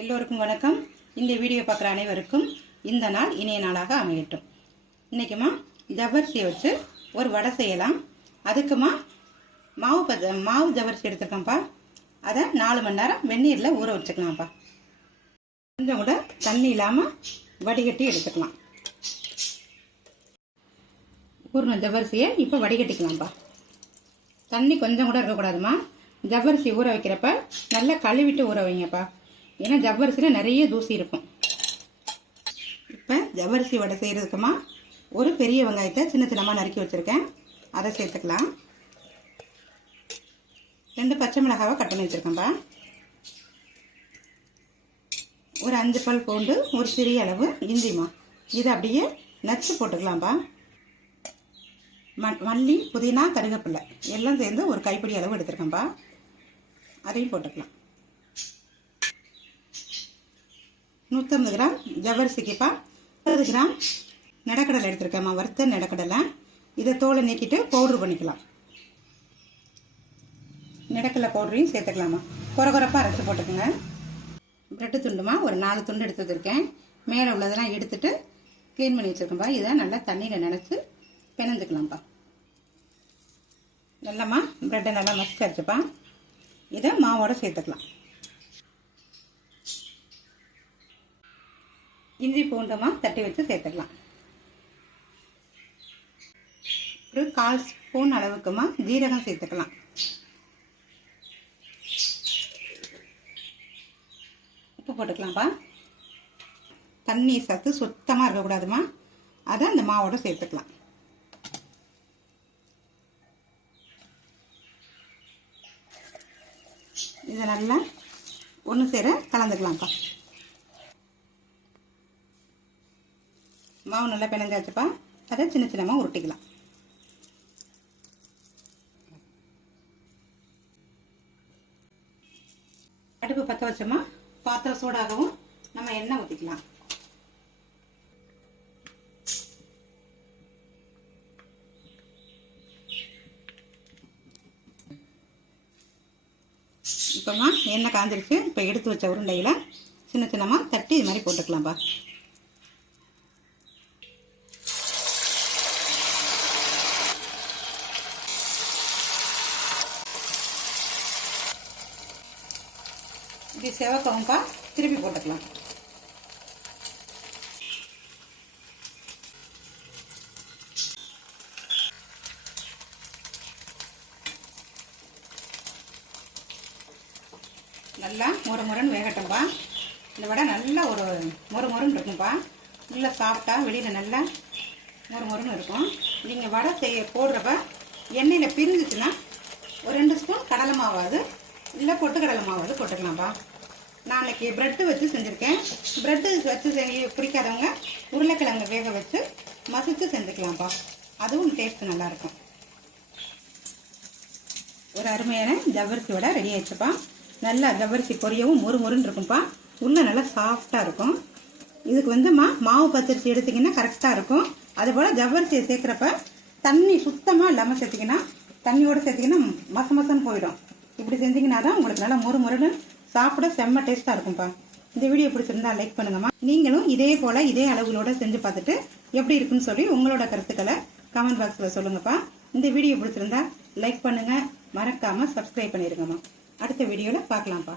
எல்லோருக்கும் வணக்கம். இந்த வீடியோ பார்க்குற அனைவருக்கும் இந்த நாள் இனிய நாளாக அமையட்டும். இன்றைக்குமா ஜவ்வரிசியை வச்சு ஒரு வடை செய்யலாம். அதுக்குமா மாவு ஜவ்வரிசி எடுத்துருக்கேன்ப்பா. அதை 4 மணி நேரம் வெந்நீரில் ஊற வச்சுக்கலாம்ப்பா. கொஞ்சம் கூட தண்ணி இல்லாமல் வடிகட்டி எடுத்துக்கலாம். ஊறின ஜவ்வரிசியை இப்போ வடிகட்டிக்கலாம்ப்பா. தண்ணி கொஞ்சம் கூட இருக்கக்கூடாதுமா. ஜவ்வரிசி ஊற வைக்கிறப்ப நல்லா கழுவிட்டு ஊற வைங்கப்பா. ஏன்னா ஜவ்வரிசியில் நிறைய தூசி இருக்கும். இப்போ ஜவ்வரிசி வடை செய்கிறதுக்குமா ஒரு பெரிய வெங்காயத்தை சின்ன சின்னமாக நறுக்கி வச்சுருக்கேன். அதை சேர்த்துக்கலாம். 2 பச்சை மிளகாவை கட் பண்ணி வச்சுருக்கேன்ப்பா. ஒரு 5 பல் பூண்டு, ஒரு சிறிய அளவு இஞ்சிமா. இதை அப்படியே நச்சு போட்டுக்கலாம்ப்பா. மல்லி, புதினா, கருவேப்பிலை எல்லாம் சேர்ந்து ஒரு கைப்பிடி அளவு எடுத்துருக்கேன்ப்பா. அதையும் போட்டுக்கலாம். 150 கிராம் ஜவ்வரிசிக்குப்பா 30 கிராம் நிலக்கடலை எடுத்துருக்கேம்மா. வறுத்த நிலக்கடலை. இதை தோலை நீக்கிட்டு பவுட்ரு பண்ணிக்கலாம். நிலக்கடலை பவுடரையும் சேர்த்துக்கலாமா. குறப்பாக அரைச்சி போட்டுக்கோங்க. பிரெட்டு துண்டுமா ஒரு 4 துண்டு எடுத்து வச்சுருக்கேன். மேலே உள்ளதெல்லாம் எடுத்துட்டு க்ளீன் பண்ணி வச்சுருக்கேன்ப்பா. இதை நல்லா தண்ணியில் நினச்சி பிணைஞ்சுக்கலாம்ப்பா. நல்லாம்மா பிரெட்டை நல்லா மசிச்சு அரைச்சிப்பா. இதை மாவோட சேர்த்துக்கலாம். இஞ்சி பூண்டுமா தட்டி வச்சு சேர்த்துக்கலாம். ஒரு 1/4 ஸ்பூன் அளவுக்குமா ஜீரகம் சேர்த்துக்கலாம். உப்பு போட்டுக்கலாம்ப்பா. தண்ணி சத்து சுத்தமாக இருக்கக்கூடாதுமா. அதை அந்த மாவோட சேர்த்துக்கலாம். இதை நல்லா ஒன்று சேர கலந்துக்கலாம்ப்பா. மாவு நல்லா பிணைஞ்சாச்சுப்பா. அதை சின்ன சின்னமாக உருட்டிக்கலாம். அடுப்பு பற்ற வச்சோமா பாத்திரம் சூடாகவும் நம்ம எண்ணெய் ஊற்றிக்கலாம். இப்போமா எண்ணெய் காஞ்சிருச்சு. இப்போ எடுத்து வச்ச உருண்டையில் சின்ன சின்னமாக தட்டி இது மாதிரி போட்டுக்கலாம்ப்பா. இது செவக்கவும்ப்பா. திருப்பி போட்டுக்கலாம். நல்லா முறுன்னு வேகட்டும்பா. இந்த வடை நல்லா ஒரு முறுன்னு இருக்கும்பா. நல்லா சாப்பிட்டா வெளியில் நல்லா முறுன்னு இருக்கும். நீங்கள் வடை போடுறப்ப எண்ணெயில் பிரிஞ்சிச்சுன்னா ஒரு 2 ஸ்பூன் கடலை மாவாது இல்லை பொட்டுக்கடலை மாவாது போட்டுக்கலாம்ப்பா. நான் இன்னைக்கு ப்ரெட்டு வச்சு செஞ்சுருக்கேன். ப்ரெட்டு வச்சு பிடிக்காதவங்க உருளைக்கிழங்கு வேக வச்சு மசிச்சு செஞ்சுக்கலாம்ப்பா. அதுவும் டேஸ்ட் நல்லாயிருக்கும். ஒரு அருமையான ஜவ்வரிசி வடை ரெடி ஆயிடுச்சுப்பா. நல்லா ஜவ்வரிசி பொரியவும் முறுன்னு இருக்கும்ப்பா. உள்ளே நல்லா சாஃப்டாக இருக்கும். இதுக்கு மாவு பச்சரிசி எடுத்திங்கன்னா கரெக்டாக இருக்கும். அதுபோல் ஜவ்வரிசியை சேர்க்குறப்ப தண்ணி சுத்தமாக இல்லாமல் சேர்த்திங்கன்னா தண்ணியோடு சேர்த்திங்கன்னா மசன்னு போயிடும். இப்படி செஞ்சிங்கன்னா தான் உங்களுக்கு நல்லா முறுன்னு சாப்பிட செம்ம டேஸ்ட்டாக இருக்கும்ப்பா. இந்த வீடியோ பிடிச்சிருந்தா லைக் பண்ணுங்கம்மா. நீங்களும் இதே போல் இதே அளவுகளோட செஞ்சு பார்த்துட்டு எப்படி இருக்குன்னு சொல்லி உங்களோட கருத்துக்களை கமெண்ட் பாக்ஸில் சொல்லுங்கப்பா. இந்த வீடியோ பிடிச்சிருந்தா லைக் பண்ணுங்கள். மறக்காமல் சப்ஸ்கிரைப் பண்ணிடுங்கம்மா. அடுத்த வீடியோவில் பார்க்கலாம்ப்பா.